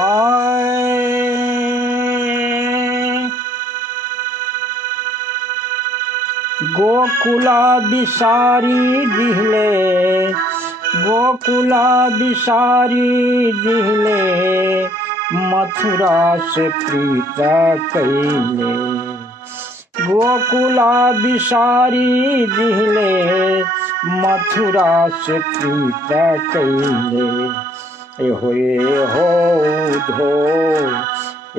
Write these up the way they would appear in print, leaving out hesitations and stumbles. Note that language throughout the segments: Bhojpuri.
आए गोकुला बिसारी दिहले, गोकुला बिसारी दिहले, मथुरा से प्रीत कैले। गोकुला बिसारी दिहले, मथुरा से प्रीत कैले। एहो धो,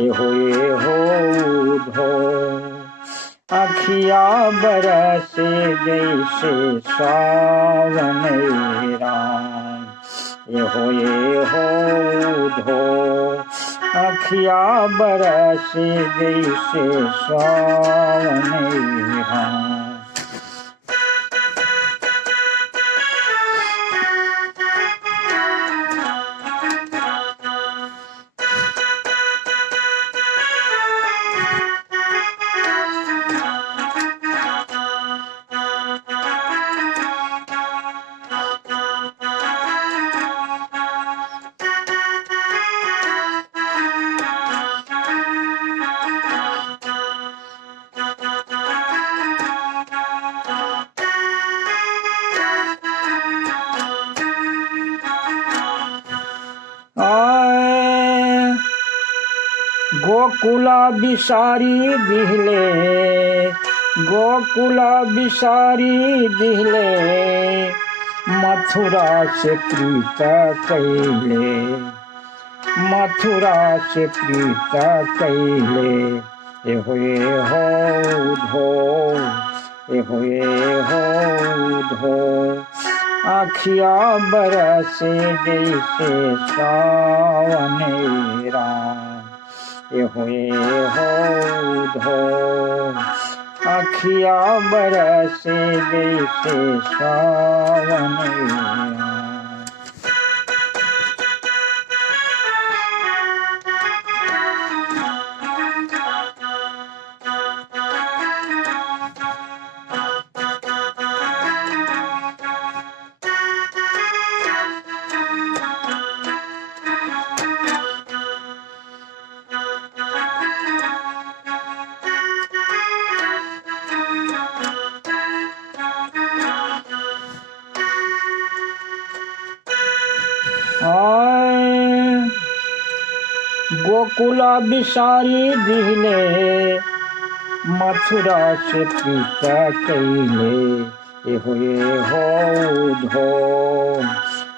एहो धो, अखिया बरसे जैसे सावन राम। एहो धो, अखिया बरसे जैसे सावन राम। गोकुला बिसारी दिहले, गोकुला बिसारी दिहले, मथुरा से प्रीत कैले, मथुरा से प्रीत कैले। एहो धो, एहो धो, आखिया बरसे जैसे सावन राम। एहो धो, अखिया बरसे जैसे सावन राम। गोकुला बिसारी दिहले, मथुरा से प्रीत कैले। एहो धो,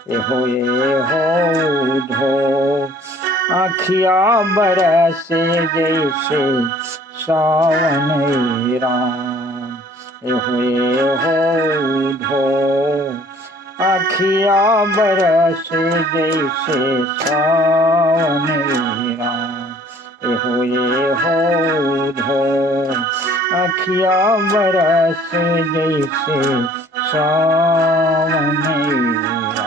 एहो धो, आखिया बरसे जैसे सावन राम। एहो धो, आखिया बरसे जैसे सावन राम। एहो धो, अखिया बरसे जैसे सावन राम।